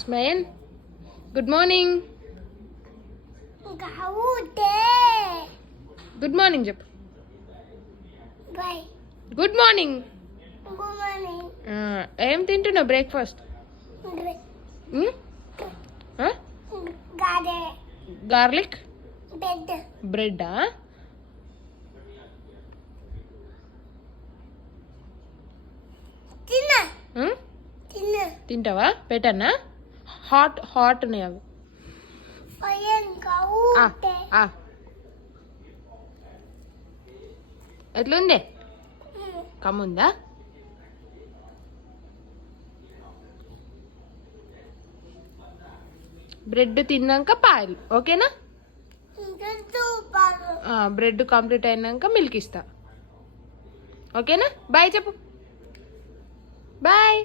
Smile. Good morning. Good morning చెప్పు. Good morning. ఏం తింటున్నావు బ్రేక్ఫాస్ట్? గార్లిక్ బ్రెడ్డా? తింటావా? పెట్టన్నా? హాట్ హాట్ ఉన్నాయి అవి. ఎట్లుంది? కమ్ముందా? బ్రెడ్ తిన్నాక పాలు, ఓకేనా? బ్రెడ్ కంప్లీట్ అయినాక మిల్క్ ఇస్తా, ఓకేనా? బాయ్ చెప్పు. బాయ్.